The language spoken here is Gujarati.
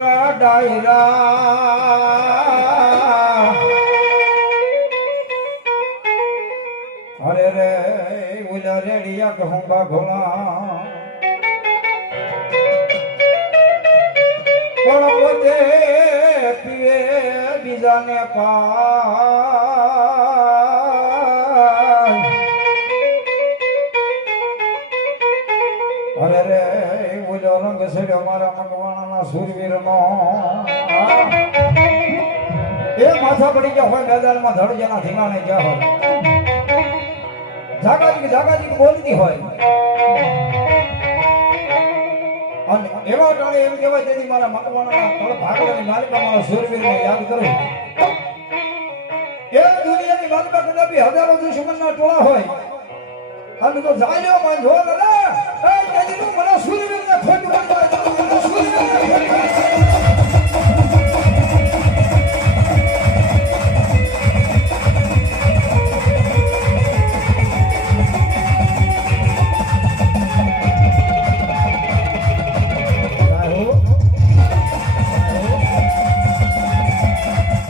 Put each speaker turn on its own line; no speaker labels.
ડાયરા. અરે રે ઉલા રેડિયા કહું બાઘોલા પણ પોતે પીએ બીજાને પાય અરે રે ઓલો રંગ સડ્યો મારા મગવાણાના સુરવીરનો. એ માથા પડી ગયા હોય મેદાનમાં ધડ જેના ધીમાને ગયા હોય. જાગાજી જાગાજી બોલતી હોય. અને એવા ટાળે એમ કહેવાય તેથી મારા મકવાણાના તળ ભાગવાની માલિકા મારા સુરવીરને યાદ કરું. એ દુનિયાની વાતમાં કદાપી હજારો દુશ્મનના ટોળા હોય. અને તો જાયલો જો ને એ તેજીનું મને સુરવીરને ખોટ